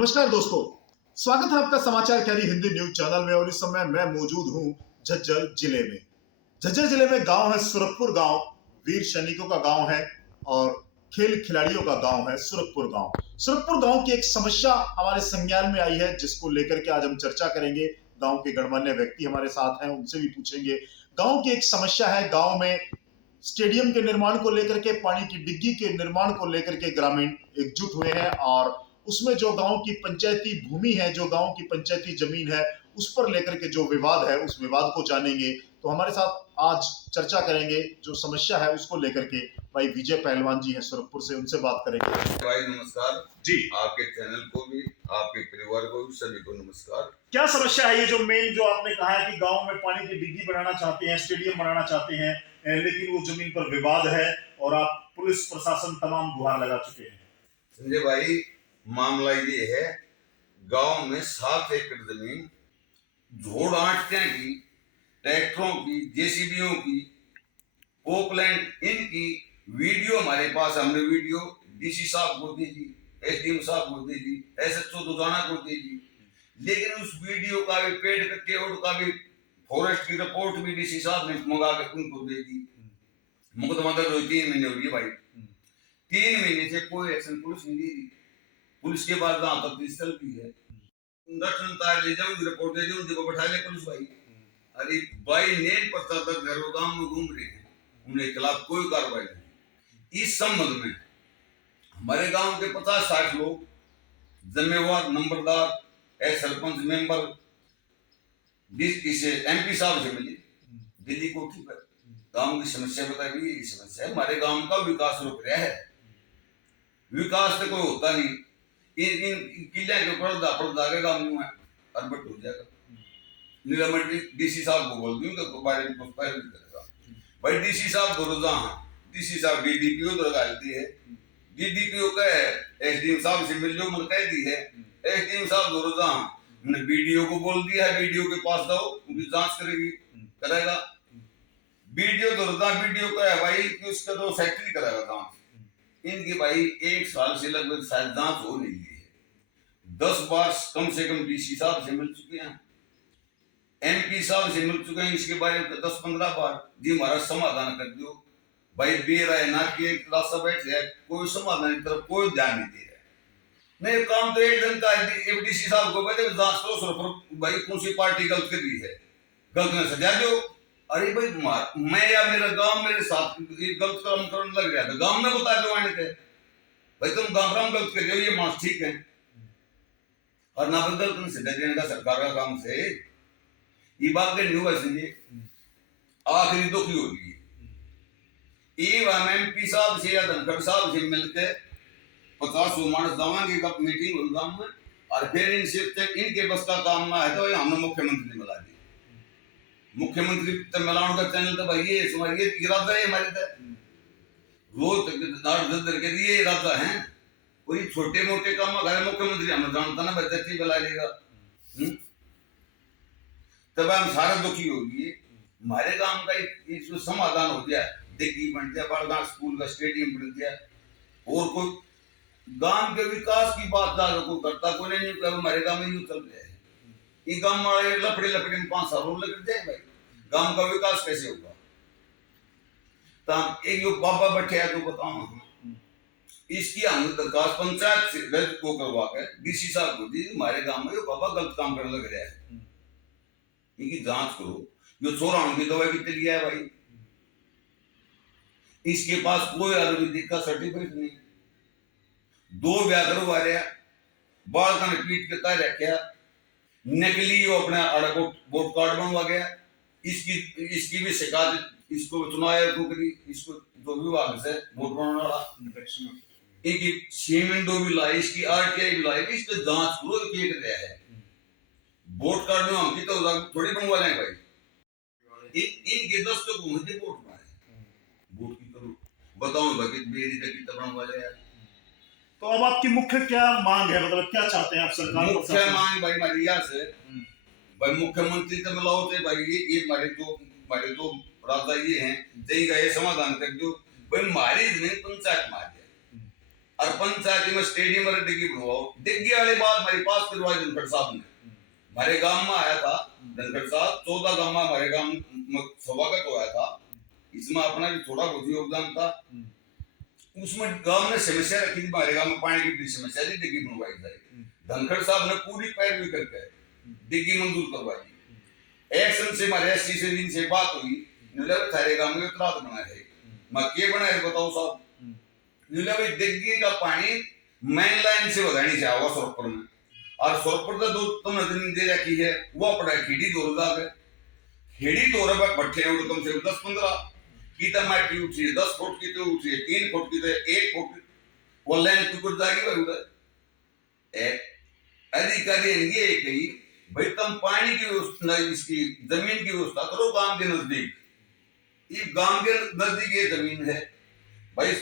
नमस्कार दोस्तों, स्वागत है आपका समाचार कैरी हिंदी न्यूज चैनल में। और इस समय मैं मौजूद हूं झज्जर जिले में। झज्जर जिले में गांव है सुरखपुर गांव, वीर सैनिकों का गांव है और खेल खिलाड़ियों का गांव है सुरखपुर गांव। सुरखपुर गांव की एक समस्या हमारे संज्ञान में आई है, जिसको लेकर के आज हम चर्चा करेंगे। गांव के गणमान्य व्यक्ति हमारे साथ हैं, उनसे भी पूछेंगे। गांव की एक समस्या है, गांव में स्टेडियम के निर्माण को लेकर के, पानी की डिग्गी के निर्माण को लेकर के ग्रामीण एकजुट हुए हैं और उसमें जो गांव की पंचायती भूमि है, जो गांव की पंचायती जमीन है, उस पर लेकर के जो विवाद है, उस विवाद को जानेंगे। तो हमारे साथ आज चर्चा करेंगे जो समस्या है उसको लेकर के भाई विजय पहलवान जी हैं सुरखपुर से, उनसे बात करेंगे। भाई नमस्कार जी, आपके चैनल को भी, आपके परिवार को भी, सभी को नमस्कार। क्या समस्या है ये जो मेन जो आपने कहा है कि गांव में पानी की डिग्गी बनाना चाहते हैं, स्टेडियम बनाना चाहते हैं, लेकिन वो जमीन पर विवाद है और आप पुलिस प्रशासन तमाम गुहार लगा चुके हैं? संजय भाई, मामला ये है, गांव में 7 एकड़ जमीन झोड़ आंटियां की, ट्रैक्टरों की, जेसीबीओं की, पोपलैंड इनकी वीडियो हमारे पास, हमने वीडियो डीसी साहब को दे दी, एसडीएम साहब को दे दी, एसएचओ दुधाना को दे दी। लेकिन उस वीडियो का भी, पेड़ कट्टे का भी, फॉरेस्ट की रिपोर्ट भी डीसी साहब ने मंगा के उनको दे दी। मुकदमा दर्ज हुई 3 महीने हो गए भाई। 3 महीने से कोई एक्शन पुलिस नहीं दे रही। पुलिस के बाद जहां तक चल भी है, दर्शन तार ले जाऊंगी, रिपोर्ट दे दूंगी, जब बैठा ले पुलिस भाई। अरे भाई नेन पता तक घर गांव में घूम रहे हैं, उनके खिलाफ कोई कार्रवाई नहीं। इस संबंध में हमारे गांव के 50-60 लोग, जिम्मेवार, नंबरदार, सरपंच, मेंबर, इसे एमपी साहब से मिले दिल्ली कोठी पर। गांव की समस्या बताई गई, ये समस्या है, हमारे गांव का विकास रुक रहा है। विकास तो कोई होता नहीं। इन किले के ऊपर दापड़ के गांव में अरबट हो जाएगा। नीलामंडी डीसी साहब को बोल दूं तो बारे में कुछ पहले करेगा भाई। डीसी साहब दोरोजा, डीसी साहब डीडीपीओ दरगाती है, डीडीपीओ का है एसडीएम साहब से मिल लो, मन कह दी है। एसडीएम साहब दोरोजा, मैंने वीडियो को बोल दिया है, वीडियो के पास जाओ, उनकी जांच करेगी, करेगा। वीडियो दोरोजा, वीडियो का है भाई कि उसका तो फैक्ट्री कराएगा जांच। इनकी भाई 1 साल से लगभग शायद जांच हो नहीं है। 10 बार कम से कम डीसी साहब से मिल चुके हैं, एमपी साहब से मिल चुके हैं, इसके बारे में 10-15 बार जी हमारा समाधान कर दो भाई। बेराय ना कि रास्ता बैठ जाए, कोई समाधान की तरफ कोई ध्यान नहीं दे रहा। नहीं, काम तो एक दिन का है। डीसी साहब को पहले जांच करो सर भाई, कौन सी पार्टी गलत कर रही है, गलत ने सजा दो। अरे भाई, मैं या मेरा गांव मेरे साथ गलत काम करने लग गया तो गांव में बता दो आने के भाई, तुम गांव गलत कर रहे हो, ये मास ठीक है। और ना गलत ने सजा देने का सरकार का काम से ये बात के न्यू है। आखिरी दुखी होगी एमपी साहब से या धनखड़ साहब से मिलकर 50 मानस दवाएंगे, कब मीटिंग हुई गांव में, और फिर इनके बस का काम ना है तो हमने मुख्यमंत्री मिला दी। मुख्यमंत्री मिलाने का चैनल तो भाई ये इरादा है हमारे तक, रोज के ये इरादा है। कोई छोटे मोटे काम अगर मुख्यमंत्री हमें जानता ना बच्चे बुला लेगा, तब हम सारे दुखी होगी। हमारे गांव का एक समाधान हो गया, डिग्गी बन गया, बड़गांव स्कूल का स्टेडियम बन गया, और कोई गांव के विकास की बात ज्यादा कोई करता कोई नहीं। हमारे गांव में यूं चल रहा है, ये गांव वाले लफड़े में 5 साल और लग जाए भाई, गांव का विकास कैसे होगा? तो एक जो बाबा बैठे है तो बताओ, इसकी हमने दरखास्त पंचायत से दर्ज को करवा कर डीसी साहब को दी, हमारे गांव में बाबा गलत काम करने लग रहा है, इनकी जांच करो। जो चोराण की दवाई कितनी लिया है भाई, इसके पास कोई आयुर्वेदिक का सर्टिफिकेट नहीं। 2 ब्याह करवा रहा, बाल का पीट के तय रखा, नकली वो अपने वोट कार्ड बनवा गया। इसकी भी शिकायत इसको चुनाव आयोग को करी, इसको जो विभाग से वोट बनाने वाला, इनकी सीमेंटो भी लाई, इसकी आरटीआई भी लाई, इसको जांच करो क्या कर रहा है। वोट कार्ड में हम की तो थोड़ी बनवा लें भाई, इनके 10 तो मुझे वोट मारे, वोट की करो बताओ भाई मेरी तक कितना बनवा ले यार। तो अब आपकी मुख्य क्या मांग है, मतलब क्या चाहते हैं आप सरकार? मुख्य मांग भाई हमारी यह से भाई, मुख्यमंत्री तो मिलाओ थे भाई, ये हमारे जो राजा ये हैं, यही का ये समाधान कर दो भाई। हमारी जमीन पंचायत मार दिया, और पंचायती में स्टेडियम में डिग्गी बनवाओ। डिग्गी वाले बात हमारे पास करवाई धनखड़ साहब ने। हमारे गांव में आया था धनखड़ साहब, 14 गांव में हमारे गांव में स्वागत हुआ था। इसमें अपना भी थोड़ा बहुत योगदान था। उसमें गांव ने समस्या रखी थी, हमारे गांव में पानी की बड़ी समस्या थी, डिग्गी बनवाई जाए। धनखड़ साहब ने पूरी पैरवी करके डिग्गी मंजूर करवाई। एक्शन से हमारे एससी से जिनसे बात हुई, थारे गांव में उतरात बना है, मैं के बना है बताओ साहब। डिग्गी का पानी मेन लाइन से बधानी चाहिए सोरपुर में, और सोरपुर का जो तुमने जमीन दे रखी है वो अपना खेड़ी दो जाकर खेड़ी दो भट्ठे कम से कम 10-15 की तो माटी उठी है, 10 फुट की तो उठी है, 3 फुट की तो 1 फुट वो लाइन कुछ जाएगी भाई उधर। अधिकारी ये कही भाई तुम पानी की व्यवस्था, इसकी जमीन की व्यवस्था करो गांव के नजदीक। ये गांव के नजदीक ये जमीन है भाई,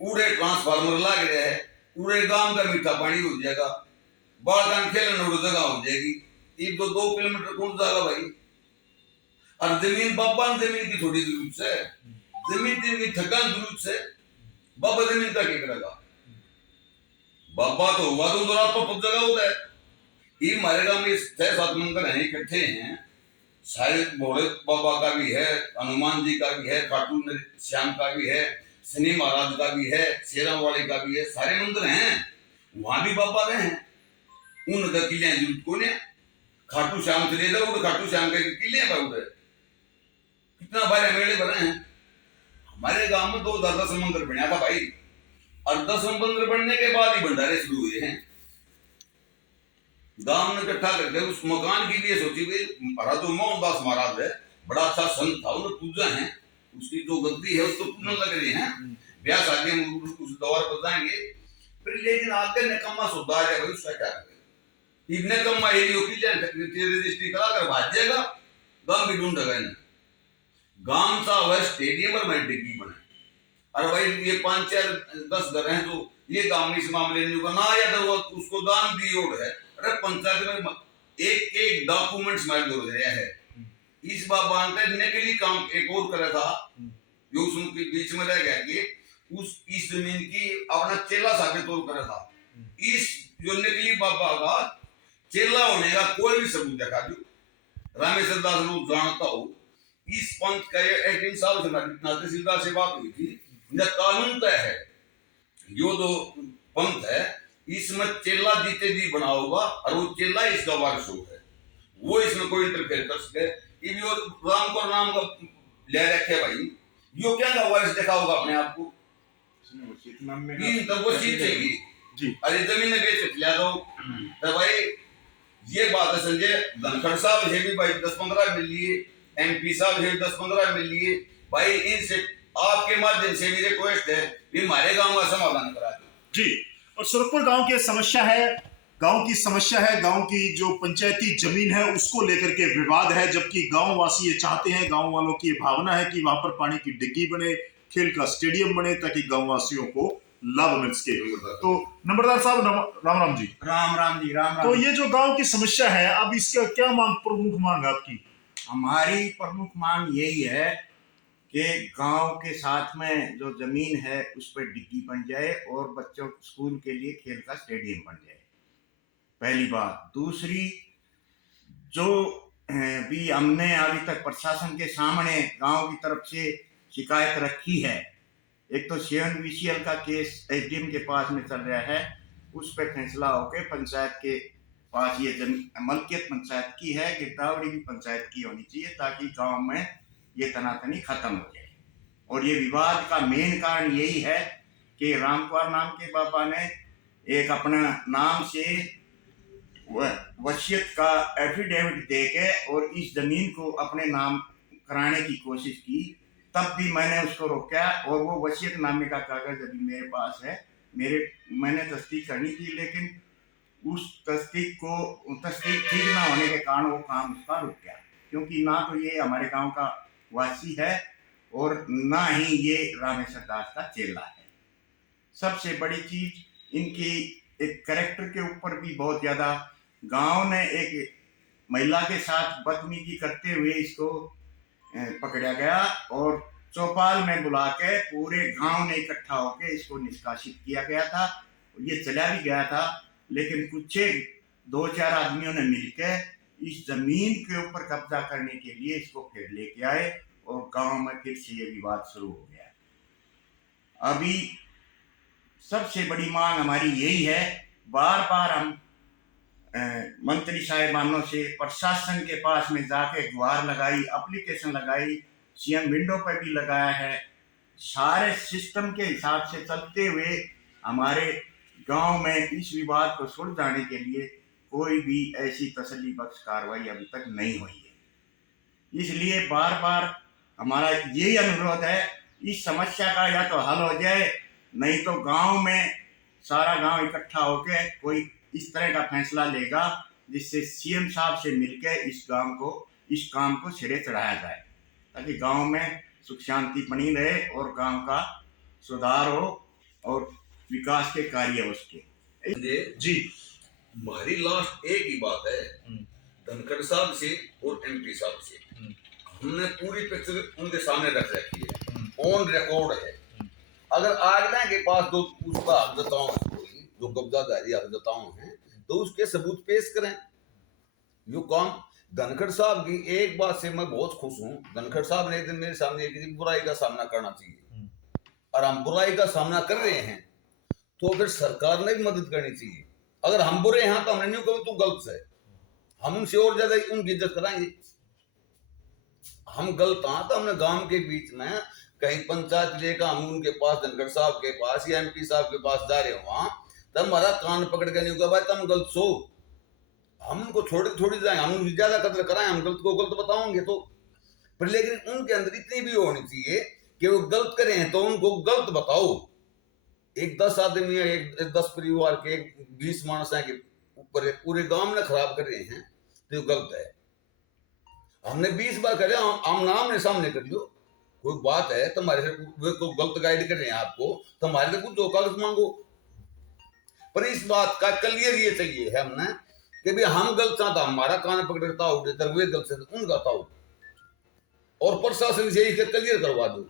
पूरे ट्रांसफार्मर लग रहा है, पूरे गांव का मीठा पानी हो जाएगा, बालकान खेलने और जगह हो जाएगी। एक 2 किलोमीटर कौन जाएगा भाई। और जमीन बाबा जमीन की थोड़ी जरूरत है, जमीन की ठकान जरूरत है, बाबा जमीन का क्या करेगा। बाबा तो हुआ तो रात पर जगह होता है। ये हमारे गांव में 6-7 मंदिर हैं, इकट्ठे हैं सारे। भोले बाबा का भी है, हनुमान जी का भी है, खाटू श्याम का भी है, शनि महाराज का भी है, शेरा वाले का भी है, सारे मंदिर हैं। वहां भी बाबा रहे हैं। उनका किले जरूरत को नहीं। खाटू श्याम से ले जाओ, खाटू श्याम के किले हैं उधर, कितना बारे मेले बने हैं। हमारे गांव में 2010 मंदिर बना था भाई, और 10 मंदिर बनने के बाद ही भंडारे शुरू हुए हैं। गांव ने इकट्ठा करके उस मकान के लिए सोची गई। महाराज जो मोहनदास महाराज है, बड़ा अच्छा संत था, उन्हें पूजा है, उसकी जो गद्दी है उसको पूजन लग रही है। ब्याह शादी में उस दौर पर जाएंगे फिर, लेकिन आगे निकम्मा सुधा है भाई, उसका क्या करें। इतने कम्मा रजिस्ट्री करा कर भाग जाएगा, गांव भी ढूंढेगा इन्हें। गांव सा वह स्टेडियम और मैं डिग्गी बने, और भाई ये 5-4-10 घर हैं तो ये गांव में इस मामले में बना या तो उसको दान दी और है। अरे पंचायत में एक डॉक्यूमेंट्स मार दो रहा है। इस बाबा ने नकली काम एक और करा था, जो उसके बीच में रह गया कि इस जमीन की अपना चेला साबित और करा था। इस जो नकली बाबा का चेला होने का कोई भी सबूत देखा जो रामेश्वर दास लोग जानता हो। इस पंथ का 18 साल से तहसीलदार से बात हुई थी, कानून तय है जो दो पंथ है इसमें चेला जीते जी बना होगा, और वो चेला इसका वारिस है, वो इसमें कोई इंटरफेयर कर सके। ये राम को नाम का ले रखे भाई, यो क्या का वारिस देखा होगा अपने आप को, तब वो सीट चाहिए। अरे जमीन ने बेच लिया तो भाई ये बात है। संजय धनखड़ साहब है भी भाई 10-15 मिल लिए, MP साहब है 10-15 मिल लिए भाई। इनसे आपके माध्यम से भी रिक्वेस्ट है कि हमारे गांव का समाधान करा दो जी। और सुरपुर गांव की समस्या है, गांव की समस्या है, गांव की जो पंचायती जमीन है उसको लेकर के विवाद है, जबकि गांव वासी ये चाहते हैं, गांव वालों की ये भावना है कि वहां पर पानी की डिग्गी बने, खेल का स्टेडियम बने, ताकि गांव वासियों को लाभ मिल सके। तो नंबरदार साहब राम राम जी। राम जी। राम। तो ये जो गांव की समस्या है, अब इसका क्या प्रमुख मांग आपकी? हमारी प्रमुख मांग यही है कि गांव के साथ में जो जमीन है उस पर डिग्गी बन जाए और बच्चों स्कूल के लिए खेल का स्टेडियम बन जाए, पहली बात। दूसरी, जो भी हमने अभी तक प्रशासन के सामने गांव की तरफ से शिकायत रखी है, एक तो 7 VCL का केस SDM के पास में चल रहा है, उस पर फैसला होकर पंचायत के पास ये मलकियत पंचायत की है, गिरदावड़ी भी पंचायत की होनी चाहिए, ताकि गांव में ये तनातनी खत्म हो जाए। और ये विवाद का मेन कारण यही है कि रामकुमार नाम के बाबा ने एक अपना नाम से वसीयत का एफिडेविट देके और इस जमीन को अपने नाम कराने की कोशिश की, तब भी मैंने उसको रोका। और वो वसीयतनामे का कागज अभी मेरे पास है, मैंने तस्दीक करनी थी, लेकिन उस तस्दीक ठीक ना होने के कारण वो काम उसका रुक गया, क्योंकि ना तो ये हमारे गांव का वासी है और ना ही ये रामेश्वर दास का चेला है। सबसे बड़ी चीज इनकी एक कैरेक्टर के ऊपर भी बहुत ज्यादा, गांव ने एक महिला के साथ बदतमीजी करते हुए इसको पकड़ा गया और चौपाल में बुला के पूरे गांव ने इकट्ठा होकर इसको निष्कासित किया गया था। ये चला भी गया था, लेकिन कुछ 2-4 आदमियों ने मिलकर इस जमीन के ऊपर कब्जा करने के लिए इसको फिर लेके आए और गांव में फिर से ये विवाद शुरू हो गया। अभी सबसे बड़ी मांग हमारी यही है, बार बार हम मंत्री साहिबानों से, प्रशासन के पास में जाके गुहार लगाई, एप्लीकेशन लगाई, सीएम विंडो पर भी लगाया है। सारे सिस्टम के हिसाब से चलते हुए हमारे गांव में इस विवाद को सुलझाने के लिए कोई भी ऐसी तसल्ली बख्श कार्रवाई अभी तक नहीं हुई है। इसलिए बार बार हमारा यही अनुरोध है, इस समस्या का या तो हल हो जाए, नहीं तो गांव में सारा गांव इकट्ठा होकर कोई इस तरह का फैसला लेगा जिससे सीएम साहब से मिलकर इस काम को सिरे चढ़ाया जाए, ताकि गांव में सुख शांति बनी रहे और गांव का सुधार हो और विकास के कार्य उसके। जी हमारी लास्ट एक ही बात है धनखड़ साहब से और एमपी साहब से, हमने पूरी पिक्चर उनके सामने रख रखी है, ऑन रिकॉर्ड है। अगर आगरा के पास जो उसका हकदाताओं जो कब्जादारी हकदाताओं हैं तो उसके सबूत पेश करें। यो काम धनखड़ साहब की एक बात से मैं बहुत खुश हूँ, धनखड़ साहब ने एक दिन मेरे सामने किसी बुराई का सामना करना चाहिए और हम बुराई का सामना कर रहे हैं तो फिर सरकार ने भी मदद करनी चाहिए। अगर हम बुरे हैं तो हमने नहीं कहा तू गलत है, हम उनसे और ज्यादा उनकी इज्जत कराएंगे। हम गलत हैं तो हमने गांव के बीच में कहीं पंचायत लेकर हम उनके पास धनखड़ साहब के पास या एमपी साहब के पास जा रहे हो वहां, तब हमारा कान पकड़ के नहीं होगा भाई तुम गलत सो, हम उनको थोड़ी जाएंगे, हम उनकी ज्यादा कदर कराएं, हम गलत को गलत बताओगे तो। पर लेकिन उनके अंदर इतनी भी होनी चाहिए कि वो गलत करें तो उनको गलत बताओ। एक 10 आदमी है, एक 10 परिवार के 20 मानस है के ऊपर पूरे गांव में खराब कर रहे हैं तो गलत है। हमने 20 बार करे, हम नाम ने सामने कर लियो, कोई बात है तुम्हारे से को गलत गाइड कर रहे हैं आपको, तुम्हारे से कुछ वकालत मांगो। पर इस बात का क्लियर ये चाहिए है हमने कि भी हम गलत था हमारा कान पकड़ता हो, वे गलत से उनका था और प्रशासन से इसे क्लियर करवा दो।